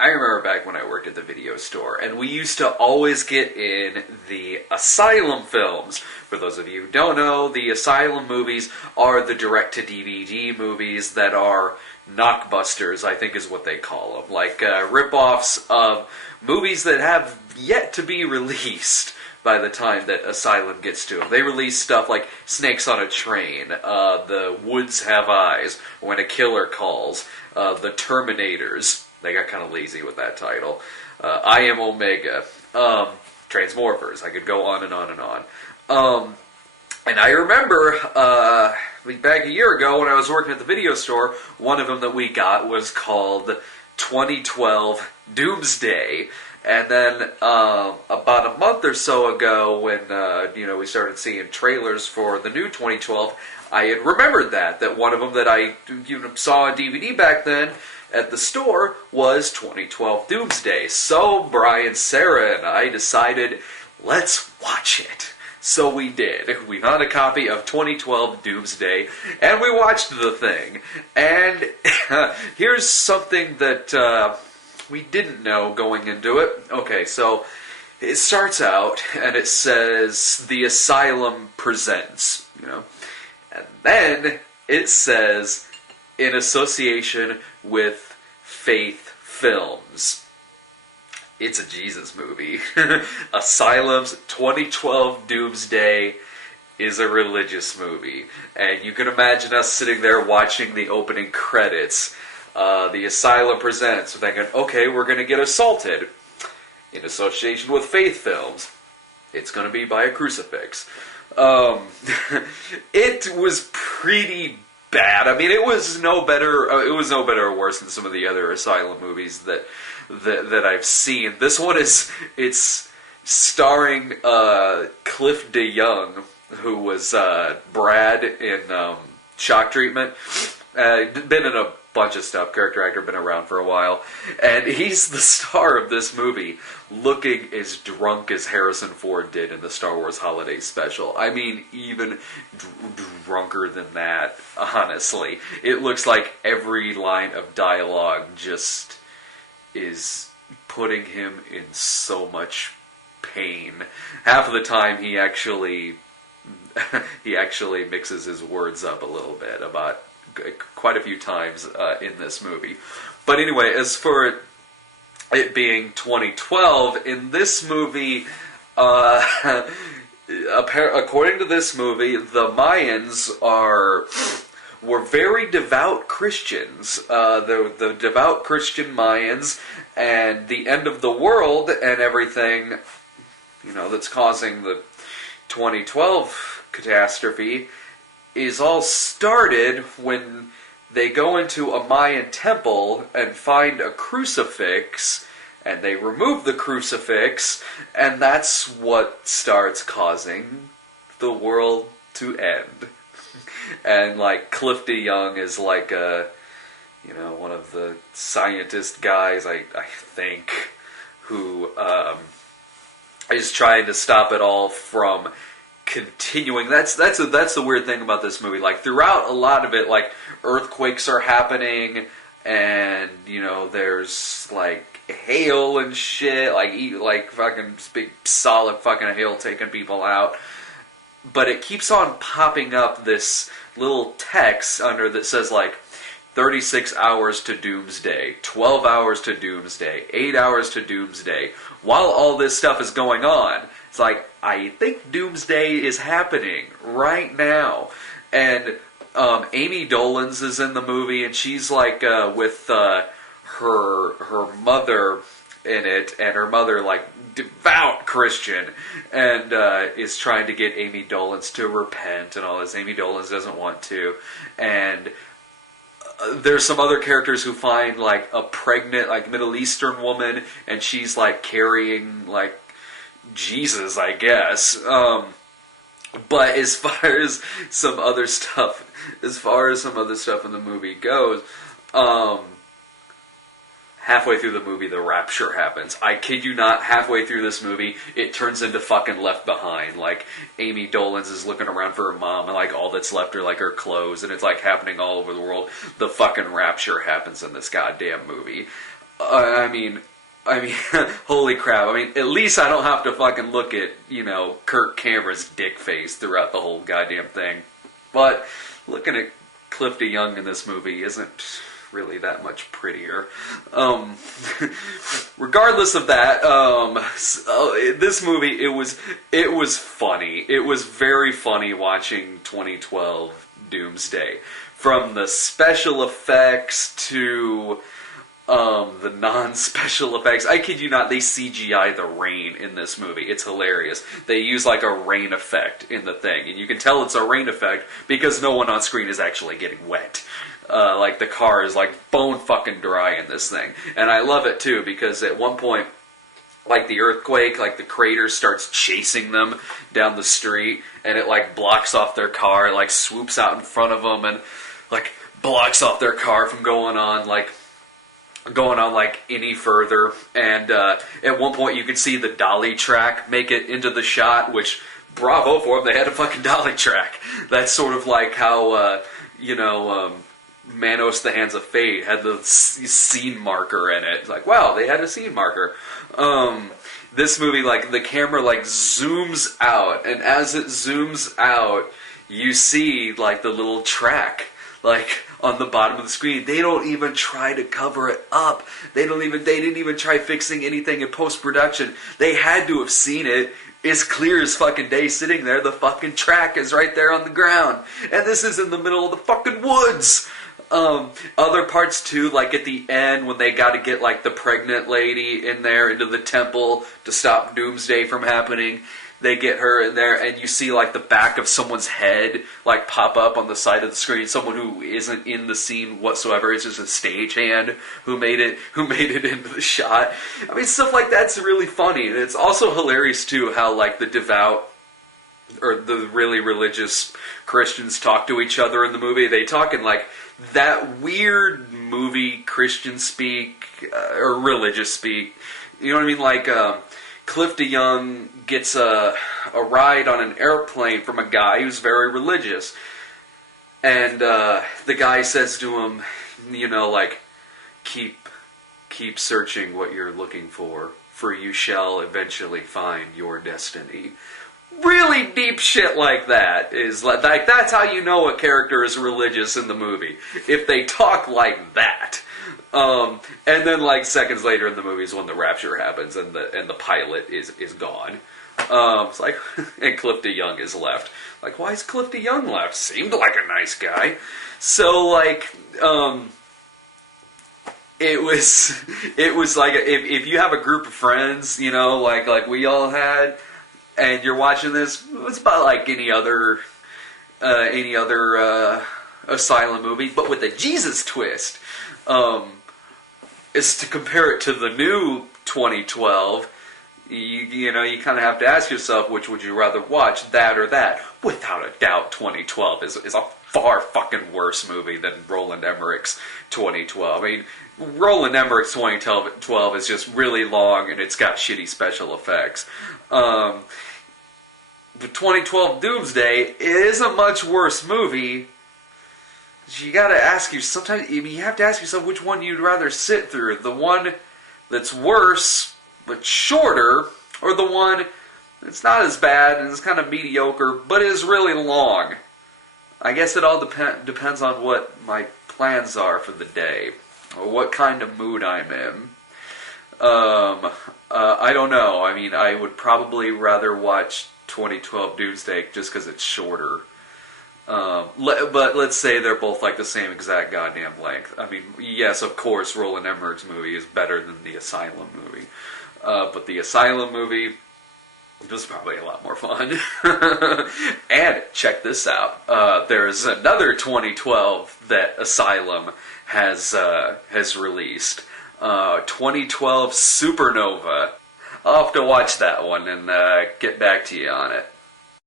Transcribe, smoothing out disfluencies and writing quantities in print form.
I remember back when I worked at the video store, and we used to always get in the Asylum films. For those of you who don't know, the Asylum movies are the direct-to-DVD movies that are knockbusters, I think is what they call them. Like rip-offs of movies that have yet to be released by the time that Asylum gets to them. They release stuff like Snakes on a Train, The Woods Have Eyes, When a Killer Calls, The Terminators. They got kind of lazy with that title. I Am Omega. Transmorphers. I could go on and on and on. And I remember, back a year ago when I was working at the video store, one of them that we got was called 2012 Doomsday. And then about a month or so ago, when we started seeing trailers for the new 2012, I had remembered that one of them that I saw on DVD back then at the store was 2012 Doomsday. So Brian, Sarah, and I decided, let's watch it. So we did. We found a copy of 2012 Doomsday, and we watched the thing. And here's something that we didn't know going into it. Okay, so it starts out, and it says, The Asylum Presents, And then it says, in association with Faith Films. It's a Jesus movie. Asylum's 2012 Doomsday is a religious movie. And you can imagine us sitting there watching the opening credits. The Asylum Presents. We're thinking, okay, we're going to get assaulted. In association with Faith Films. It's going to be by a crucifix. It was pretty bad. I mean, it was no better. It was no better or worse than some of the other Asylum movies that I've seen. This one it's starring Cliff DeYoung, who was Brad in Shock Treatment. Been in a bunch of stuff. Character actor, been around for a while, and he's the star of this movie, looking as drunk as Harrison Ford did in the Star Wars Holiday Special. I mean, even drunker than that, honestly. It looks like every line of dialogue just is putting him in so much pain. Half of the time he actually mixes his words up a little bit about quite a few times in this movie. But anyway, as for it being 2012, in this movie, according to this movie, the Mayans were very devout Christians. The devout Christian Mayans, and the end of the world and everything, that's causing the 2012 catastrophe is all started when they go into a Mayan temple and find a crucifix, and they remove the crucifix, and that's what starts causing the world to end. And Cliff DeYoung is one of the scientist guys, I think, who is trying to stop it all from continuing. That's the weird thing about this movie. Throughout a lot of it, earthquakes are happening, and there's hail and shit, fucking big solid fucking hail taking people out. But it keeps on popping up this little text under that says 36 hours to Doomsday, 12 hours to Doomsday, 8 hours to Doomsday. While all this stuff is going on, it's I think Doomsday is happening right now. And Amy Dolenz is in the movie, and she's with her mother in it, and her mother devout Christian, and is trying to get Amy Dolenz to repent and all this. Amy Dolenz doesn't want to, and there's some other characters who find a pregnant Middle Eastern woman, and she's carrying Jesus, I guess. But as far as some other stuff in the movie goes, halfway through the movie, the rapture happens. I kid you not, halfway through this movie, it turns into fucking Left Behind. Amy Dolenz is looking around for her mom, and all that's left are her clothes, and it's happening all over the world. The fucking rapture happens in this goddamn movie. I mean, holy crap. I mean, at least I don't have to fucking look at, Kirk Cameron's dick face throughout the whole goddamn thing. But looking at Cliff DeYoung in this movie isn't really that much prettier. Regardless of that, this movie, it was funny. It was very funny watching 2012 Doomsday. From the special effects to the non-special effects. I kid you not, they CGI the rain in this movie. It's hilarious. They use like a rain effect in the thing, and you can tell it's a rain effect because no one on screen is actually getting wet. Like the car is like bone fucking dry in this thing. And I love it too because at one point, like the earthquake, like the crater starts chasing them down the street, and it like blocks off their car, it like swoops out in front of them and like blocks off their car from going on like any further. And at one point you can see the dolly track make it into the shot, which bravo for them, they had a fucking dolly track. That's sort of like how Manos the Hands of Fate had the scene marker in it. It's like, wow, they had a scene marker. This movie, like, the camera, like, zooms out, and as it zooms out, you see, like, the little track, like, on the bottom of the screen. They don't even try to cover it up. They didn't even try fixing anything in post-production. They had to have seen it. It's clear as fucking day sitting there. The fucking track is right there on the ground. And this is in the middle of the fucking woods. Other parts too, like at the end when they got to get like the pregnant lady in there into the temple to stop Doomsday from happening. They get her in there, and you see like the back of someone's head like pop up on the side of the screen. Someone who isn't in the scene whatsoever. It's just a stagehand who made it into the shot. I mean, stuff like that's really funny. And it's also hilarious too how like the devout or the really religious Christians talk to each other in the movie. They talk in like that weird movie Christian speak or religious speak. You know what I mean? Like Cliff DeYoung gets a ride on an airplane from a guy who's very religious. And the guy says to him, like, keep searching what you're looking for you shall eventually find your destiny. Really deep shit like that is like that's how you know a character is religious in the movie. If they talk like that. And then like seconds later in the movie is when the rapture happens and the pilot is gone. It's like and Cliff DeYoung is left. Like, why is Cliff DeYoung left? Seemed like a nice guy. So like it was like if you have a group of friends, like we all had, and you're watching this, it's about like any other Asylum movie, but with a Jesus twist. Is to compare it to the new 2012. You kind of have to ask yourself, which would you rather watch, that or that? Without a doubt, 2012 is a far fucking worse movie than Roland Emmerich's 2012. I mean, Roland Emmerich's 2012 is just really long and it's got shitty special effects. The 2012 Doomsday is a much worse movie. You gotta ask sometimes you have to ask yourself which one you'd rather sit through. The one that's worse, but shorter, or the one that's not as bad and is kind of mediocre, but is really long. I guess it all depends on what my plans are for the day, or what kind of mood I'm in. I don't know. I mean, I would probably rather watch 2012 Doomsday just because it's shorter. But let's say they're both like the same exact goddamn length. I mean, yes, of course, Roland Emmerich's movie is better than the Asylum movie. But the Asylum movie was probably a lot more fun. And check this out. There's another 2012 that Asylum has released. 2012 Supernova. I'll have to watch that one and get back to you on it.